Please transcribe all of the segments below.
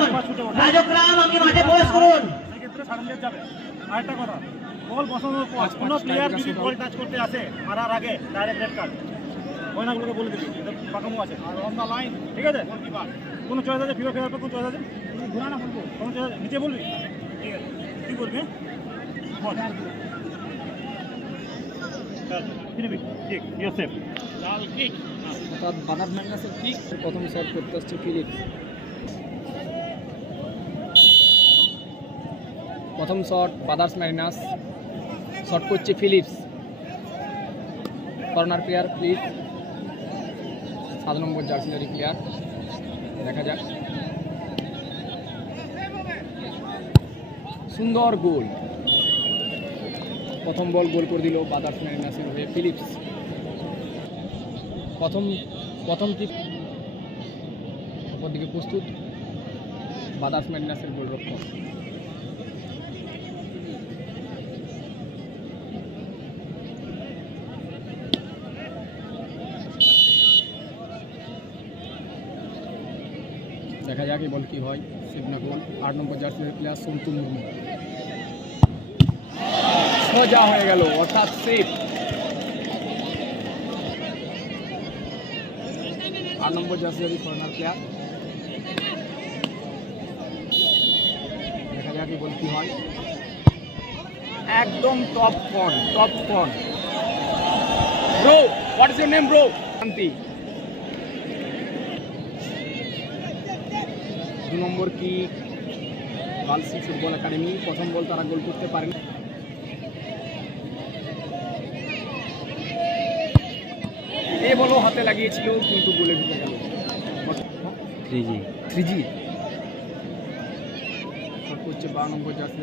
করুন রাজকরাম আপনি মাঠে প্রবেশ করুন। সেক্ষেত্রে সারেন্ডার যাবে। আরেকটা কথা বল বসানোর পর কোনো প্লেয়ার যদি বল। টাচ করতে আসে মারার আগে ডাইরেক্ট রেড কার্ড ওইনাগুলোকে বলে দিবি এটা পাকামো আছে। আর অন দ্য লাইন ঠিক আছে? কোনো চয়েস আছে? ফিরো খেলার পর কোনো চয়েস আছে? ঘুরা না বলব। কোনো চয়েস নিচে বলবি? ঠিক আছে। তুই বলবি হ্যাঁ? বল। ঠিক ইউর সেফ অর্থাৎ বানার ম্যাগনাসের কিক প্রথম শট করতে আসছে ফিলিপ প্রথম শট, বাদার্স ম্যারিনাস। শট করছে ফিলিপস। কর্নার প্লেয়ার ফিলিপ সাত নম্বর জার্সিলারি প্লেয়ার দেখা যাক। সুন্দর গোল। প্রথম বল গোল করে দিল বাদার্স ম্যারিনাসের হয়ে ফিলিপস। প্রথম প্রথম টিপ দিকে প্রস্তুত। বাদাস ম্যাগনাসের গোলরক্ষক। দেখা যাক বল কি হয়। গোল আট নম্বর জার্সির প্লেয়ার সন্তু মুর্মু। সোজা হয়ে গেল, অর্থাৎ সেফ আট নম্বর জার্সি কর্নার প্লেয়ার দেখা যাক বল কি হয়। একদম টপ ফন top von bro what is your name bro Shanti. Number কি? গার্লস ফুটবল একাডেমি প্রথম বল তারা গোল করতে পারেন। এ বলও হাতে লাগিয়েছিল কিন্তু গোলে ঢুকে গেল। থ্রি জি থ্রি জি হচ্ছে বারো নম্বর জার্সি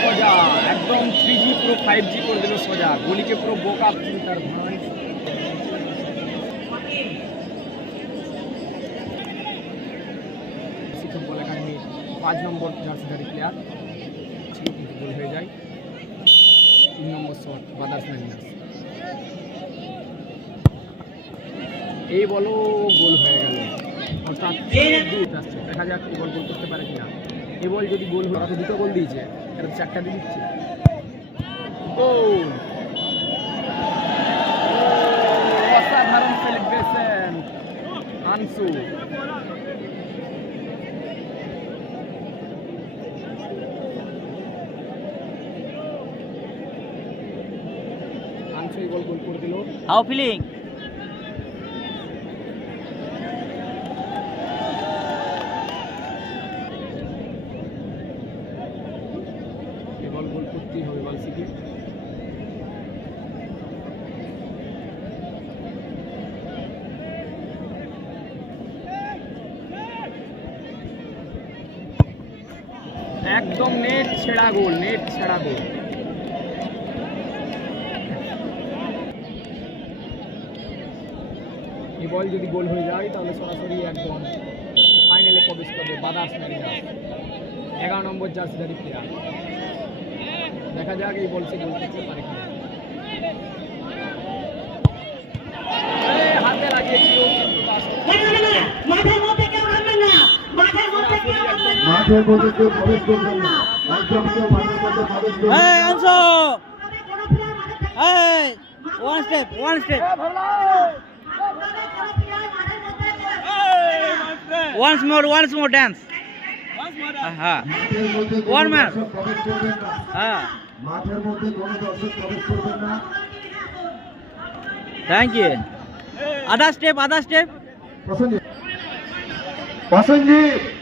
সোজা একদম থ্রি জি পুরো ফাইভ জি করে দিল সোজা। গলিকে পুরো বোকা তার ভাই ফুটবল একাডেমি পাঁচ নম্বর জার্সিধারী প্লেয়ার গোল হয়ে যায়। তিন নম্বর শট বাদার্স ম্যাগনাস। এই বলও গোল হয়ে গেল। অর্থাৎ দেখা যাক এই বল গোল করতে পারে কিনা। এই বল যদি গোল হয় দুটো গোল দিয়েছে এটা চারটা দিয়ে দিচ্ছে। গোল অসাধারণ সেলিব্রেশন আনসু আনসু এই বল গোল করে দিল হবে বালসিকে। একদম নেট ছেঁড়া গোল নেট ছেঁড়া গোল। বল যদি গোল হয়ে যায় তাহলে সরাসরি একদম ফাইনালে প্রবেশ করবে বাদার্স ম্যারিনাস। এগারো নম্বর জার্সিদারি প্লেয়ার দেখা যাক এই বল সে গোল করতে পারে হাতে লাগিয়েছিল। মাঠের মধ্যে কেউ প্রবেশ করবেন না। একদম কেউ মাঠের মধ্যে প্রবেশ করবেন না। এই আনসো এই one step more once more dance once more dance. হ্যাঁ মাঠের মধ্যে কোনো One man. দর্শক প্রবেশ করবেন না। হ্যাঁ। মাঠের মধ্যে কোনো দর্শক প্রবেশ করবেন না। Thank you other step other step Prasenjit. Prasenjit.